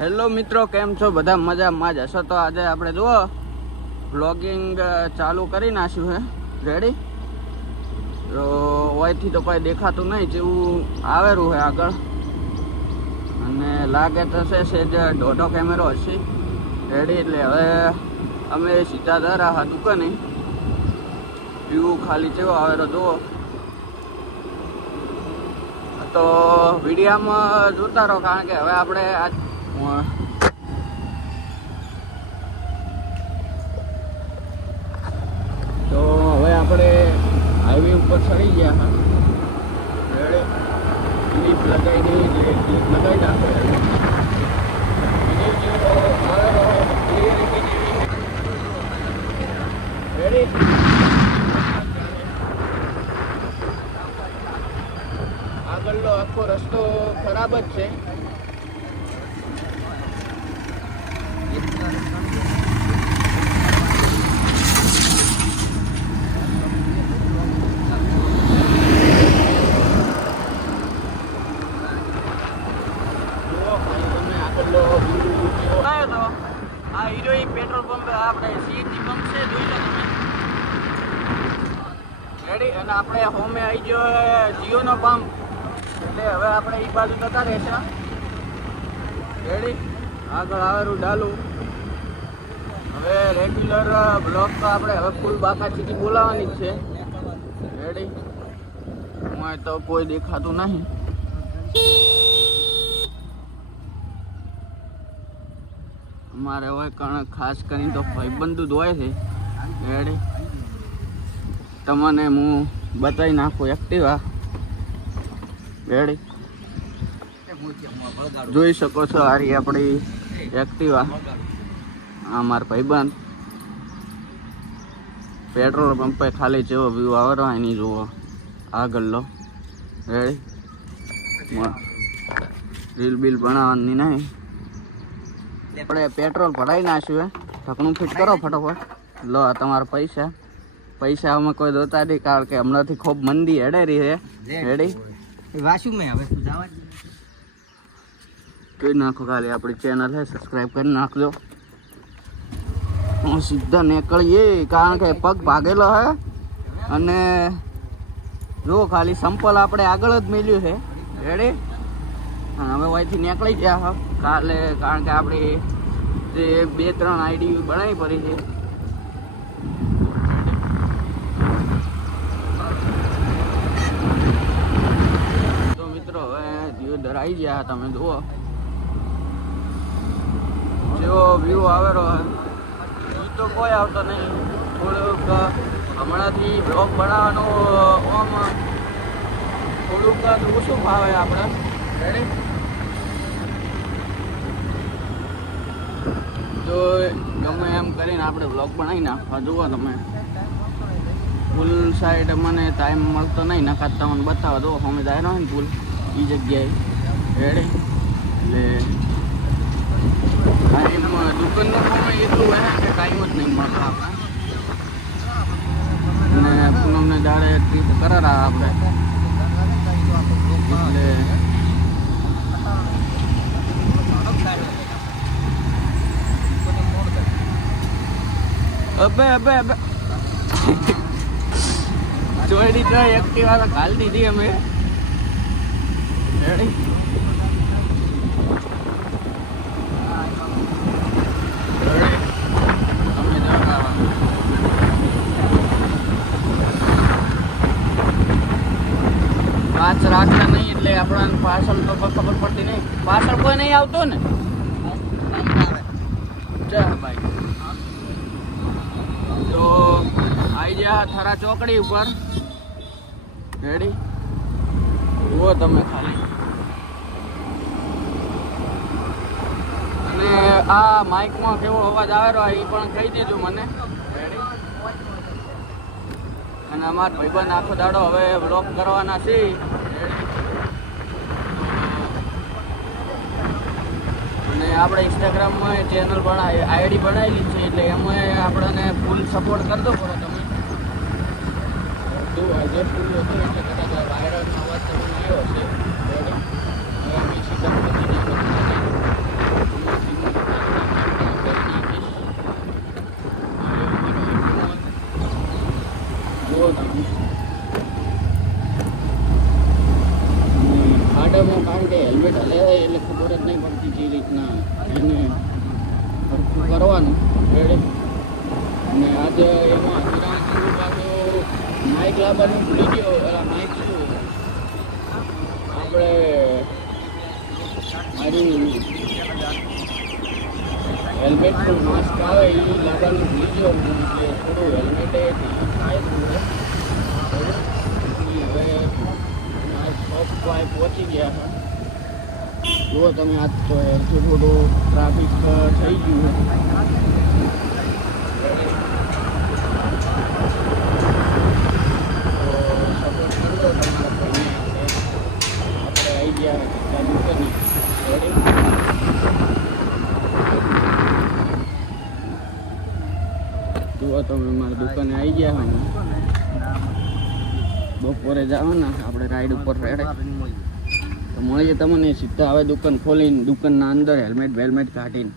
Hello મિત્રો, કેમ છો બધા? મજામાં જ હશો તો આજે આપણે જુઓ વ્લોગિંગ ચાલુ કરી નાખ્યું છે. રેડી? તો ઓયથી તો કોઈ દેખાતું નહીં જેવું આવેલું છે આગળ, અને લાગે તો છે જે દોઢો કેમેરો હશે. રેડી? એટલે હવે અમે સીધા ધારા હા દુકાને. વ્યૂ ખાલી કેવો આવેલો જુઓ. તો વિડીયામાં જોતા રહો, કારણ કે હવે આપણે આજ તો હવે આપણે હાઈવે ઉપર ચડી ગયા હા. ક્લિપ લગાવી દઈએ, ક્લિપ લગાવી નાખો. રેડી? આગળનો આખો રસ્તો ખરાબ જ છે. આ હીરોઈ પેટ્રોલ પંપ આપણે સીએનજી પંપ છે, જોઈ લો તમે. રેડી? અને આપણે હોમે આવી ગયો જીઓનો પંપ, એટલે હવે આપણે એ બાજુ જતા રહેશે. રેડી? આગળ આવેલું ડાલું. હવે રેગ્યુલર બ્લોક તો આપણે હવે ફૂલ બાકાચીથી બોલાવવાની જ છે. રેડી? હું તો કોઈ દેખાતું નહીં. અમારે હોય કારણ ખાસ કરીને તો ભાઈબંધુ જ હોય છે. રેડી? તમને હું બતાવી નાખું એક્ટિવા. રેડી? જોઈ શકો છો આરી આપણી એક્ટિવા. આ મારા ભાઈબંધ પેટ્રોલ પંપે ખાલી જેવો વ્યૂ આવેલો એની જુઓ આગળ લો. રેડી? રીલ બિલ બનાવવાની નહીં. આપણે પેટ્રોલ ભરાઈ નાખ્યું. ઢકણું ફિટ કરો ફટોફટ. લો આ તમારા પૈસા અમે કોઈ દોતા નહીં, કારણ કે હમણાંથી ખૂબ મંદી હેડેરી છે. રેડી? વાસુ મેં હવે તું જવા જોઈ નાખો, ખાલી આપણી ચેનલ છે સબસ્ક્રાઈબ કરી નાખજો. હું સીધા નીકળીએ, કારણ કે પગ ભાગેલો છે. અને જો ખાલી સંપલ આપણે આગળ જ મેલ્યું છે. રેડી? હવે અહીંથી નીકળી ગયા કાલે, કારણ કે આપણી જે 2-3 આઈડી બનાવી પડી છે. તો મિત્રો હવે જીઓ ધરાઈ ગયા, તમે જુઓ જેવો વ્યૂ આવેલો. તો કોઈ આવતો નહીં. થોડુંક હમણાંથી બ્લોગ બનાવવાનું આમ થોડુંક ઓછું ફાવે આપણે. રેડી? તો ગમે એમ કરીને આપણે બ્લોગ બનાવી નાખવા. જુઓ તમે, પુલ સાઈડ મને ટાઈમ મળતો નહીં, નકાત તમને બતાવો. તો અમે જાય ને પુલ એ જગ્યાએ. રેડી? એટલે દુકાનનું કામ એટલું હોય કે ટાઈમ જ નહીં મળતો આપણે. અને પૂનમને દાડે ટ્રીપ કરારા આપણે. એટલે અબે ચોરી તો એક્ટિવા તો ઘાલ દીધી અમે. રેડી? પાછ રાખતા નહીં, એટલે આપણને પાછળ તો ખબર પડતી નહીં. પાછળ કોઈ નહીં આવતો ને. ચાલ ભાઈ, તો આવી ગયા થરા ચોકડી ઉપર. રેડી? જુઓ તમે ખાલી. અને આ માઇકમાં કેવો અવાજ આવેલો એ પણ કહી દીધું મને. રેડી? અને અમારા ભાઈબંધ આખો દાડો હવે વ્લોગ કરવાના છે. અને આપણે ઇન્સ્ટાગ્રામમાં ચેનલ આઈડી બનાવેલી છે, એટલે એમાં આપણને ફૂલ સપોર્ટ કરતો પડો તમે. જે ફૂલ હતો એટલે કદાચ વાયરલ અવાજ તમે આવ્યો હશે. રીતના એને સરખું કરવાનું રેડી. અને આજે એમાં વિરાંશુ પાછો માઇક લાવવાનું ભૂલી ગયો. માઇક શું આપણે મારી હેલ્મેટ પણ માસ્ક આવે એ લાવવાનું ભૂલી ગયો હું. એટલે થોડું હેલ્મેટે થાય હવે શોપ પાસે પહોંચી ગયા. જુઓ તમે આજ તો એટલું થોડું ટ્રાફિક થઈ ગયું છે. સપોર્ટ કરજો તમારા ભાઈને. આપણે આવી ગયા દુકાને. જુઓ તમે મારી દુકાને આવી ગયા અમે બપોરે જવાના આપણે રાઈડ ઉપર રેડે. તો મળીએ તમને સીધા હવે દુકાન ખોલીને દુકાનના અંદર હેલ્મેટ વેલ્મેટ કાઢીને.